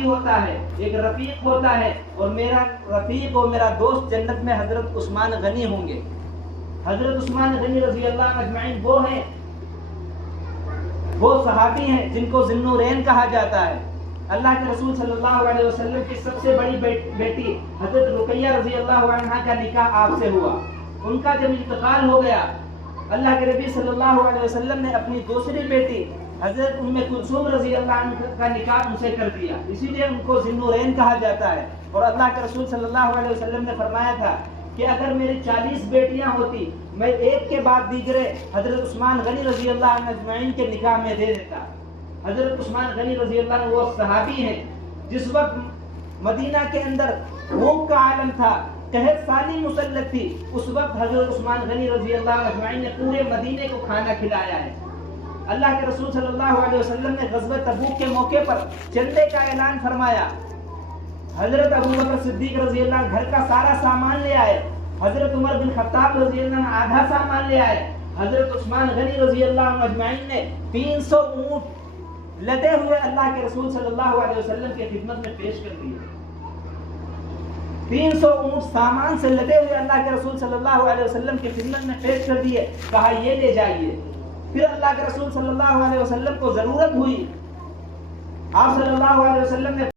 ساتھی ہوتا ہے، ایک رفیق ہوتا ہے، اور میرا رفیق اور میرا دوست جنت میں حضرت عثمان غنی ہوں گے۔ حضرت عثمان غنی رضی اللہ عنہ اجمعین وہ صحابی ہیں جن کو ذی النورین کہا جاتا ہے۔ اللہ کے رسول صلی اللہ علیہ وسلم کی سب سے بڑی بیٹی حضرت رقیہ رضی اللہ عنہا کا نکاح آپ سے ہوا۔ ان کا جب انتقال ہو گیا، اللہ کے نبی صلی اللہ علیہ وسلم نے اپنی دوسری بیٹی حضرت ام کلثوم رضی اللہ عنہ کا نکاح ان سے کر دیا، اسی لیے ان کو ذی النورین کہا جاتا ہے۔ اور اللہ کے رسول صلی اللہ علیہ وسلم نے فرمایا تھا کہ اگر میری 40 بیٹیاں ہوتی، میں ایک کے بعد دیگرے حضرت عثمان غنی رضی اللہ عنہ اجمعین کے نکاح میں دے دیتا۔ حضرت عثمان غنی رضی اللہ عنہ وہ صحابی ہیں جس وقت مدینہ کے اندر بھوک کا عالم تھا، قحط سالی مسلط تھی، اس وقت حضرت عثمان غنی رضی اللہ عنہ اجمعین نے پورے مدینے کو کھانا کھلایا ہے۔ اللہ کے رسول صلی اللہ علیہ وسلم نے غزوہ تبوک کے موقع پر چندے کا اعلان فرمایا۔ حضرت ابوبکر صدیق رضی اللہ عنہ گھر کا سارا سامان لے آئے، حضرت عمر بن خطاب رضی اللہ عنہ آدھا سامان لے آئے، حضرت عثمان غنی رضی اللہ عنہ اجمعین نے 300 اونٹ لدے ہوئے اللہ کے رسول صلی اللہ علیہ وسلم کی خدمت میں پیش کر دیے۔ 300 اونٹ سامان سے لدے ہوئے اللہ کے رسول صلی اللہ علیہ وسلم کی خدمت میں پیش کر دیے، کہا یہ لے جائیے۔ پھر اللہ کے رسول صلی اللہ علیہ وسلم کو ضرورت ہوئی، آپ صلی اللہ علیہ وسلم نے